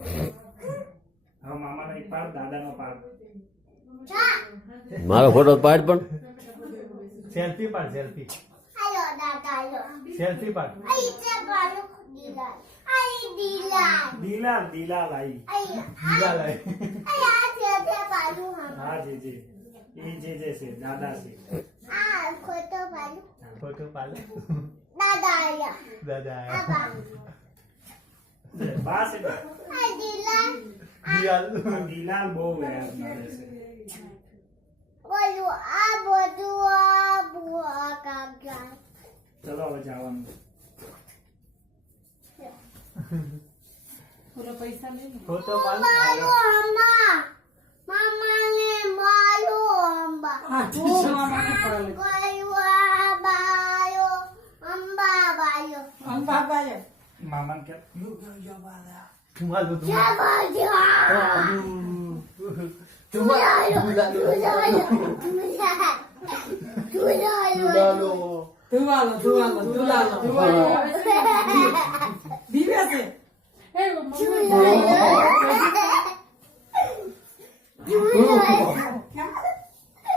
હા મામાનો એક પાડ દાદાનો પાડ મારો ફોટો પાડ પણ સેલ્ફી પાડ selfie Ayo dadah ayo. Selfie પાડ Ayo baru dilal. Ayo dilal. દિલાલ દિલાલ આઈ Ayo. બીજા લાય Ayo baru ham. હા જે એ જે છે દાદા છે Ah, foto baru. ફોટો પાડ Dadah ayo. દાદા Apa? બા છે Ayo dilal. દિયાલ દિલાલ બહુ યાર મારે છે Baru buah kagak. ચલો હવે જવાનું ફોટો પાડ Malu hamba. Mama ne malu hamba. Bayu bayu. મામાને કે તુમાલો Siapa dia? તુમાલો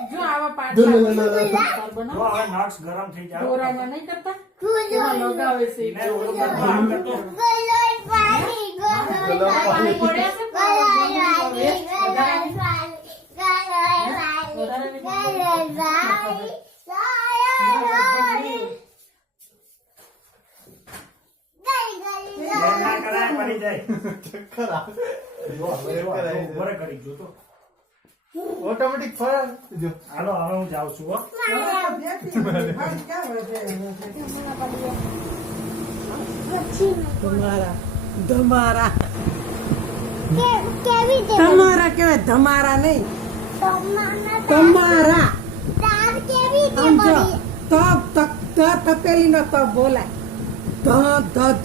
જો આવા પાટ જો હવે નટ્સ ગરમ થઈ જાય દોરામાં નહીં કરતા એમાં લગાવે છે એને ઓલો કરતો આમ કરતો પાણી પડે છે ના કરાય પડી જાય ચક્કર આવે જો હવે ઉભો રે કરી જો તો ઓટોમેટિક ફળ જો હાલો હવે હું જાઉં છું હો ધમારા કેવી છે ધમારા કેવાય ધમારા નહીં તમારા તાર કેવી છે આમ જો બધી તપ તપેલી નો તપ બોલાય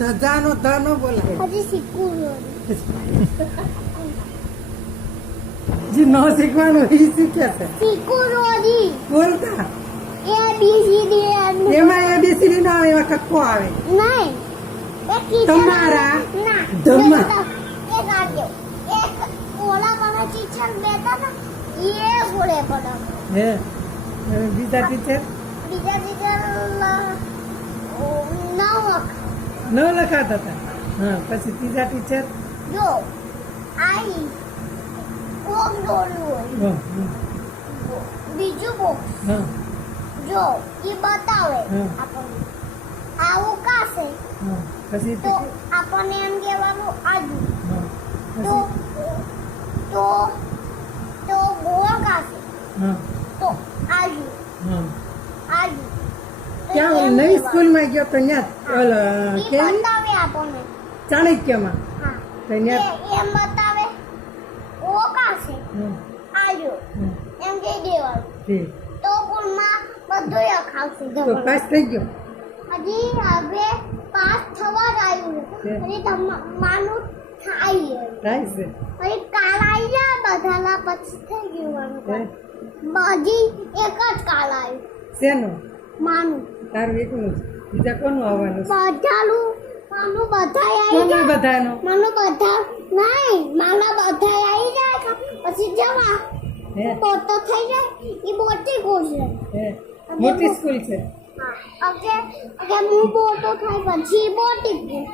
ધજાનો ધ નો બોલાય હજી શીખવું જે ન શીખવાનું એ શીખે છે શીખવું હજી બોલતા એ બી સી ડી એમાં એબીસીડી નો આવે એમાં કક્કો આવે નહીં એક કીધું તમારા ના ધમા. એક આપ્યો એક ઓલા કોનો ટીચર બેઠા હતા એ ગોળે પડો હે અને બીજા ટીચર બીજા ટીચર નવક ન લખાતા હતા હા પછી ત્રીજા ટીચર જો આઈ કોક દોડ્યું હોય બીજું બોક્સ હા જો એ બતાવે હમ. આપણને આવું કાશે હા પછી તો આપણને એમ કહેવાનું આજુ હા તો પછી તો તો ગોળ કાશે હા તો આજુ હા આજુ તો ક્યાં એમ નવી કહેવાનું. સ્કૂલમાં ગયો તો ત્યાં ઓલા ઈ કેવી બતાવે આપણને ચાણક્યમાં હા તો ત્યાં એમ બતાવે ઓ કાશે હમ, આજુ હમ, એમ કહી દેવાનું ઠીક. તો ગુણમાં બધું લખાવશે તો પાસ થઈ ગયો હજી હવે પાસ થવા જ આવ્યું છે. હજી તમારું થાય થાય છે હજી કાલ આવી જાય બધાના પછી થઈ ગયું હે? મારું હજી એક જ કાલ આવ્યું શેનું માનું તારું એકનું જ. બીજા કોનું આવવાનું છે? બધાનું માનું બધા આવી કોનું જાય બધાનું માનું બધા નહીં માના બધા આવી જાય પછી જવા હે તો થઈ જાય એ મોટી કોર્સ છે હે મોટી સ્કૂલ છે હા ઓકે ઓકે હું મોટો થાય પછી મોટી કોર્સ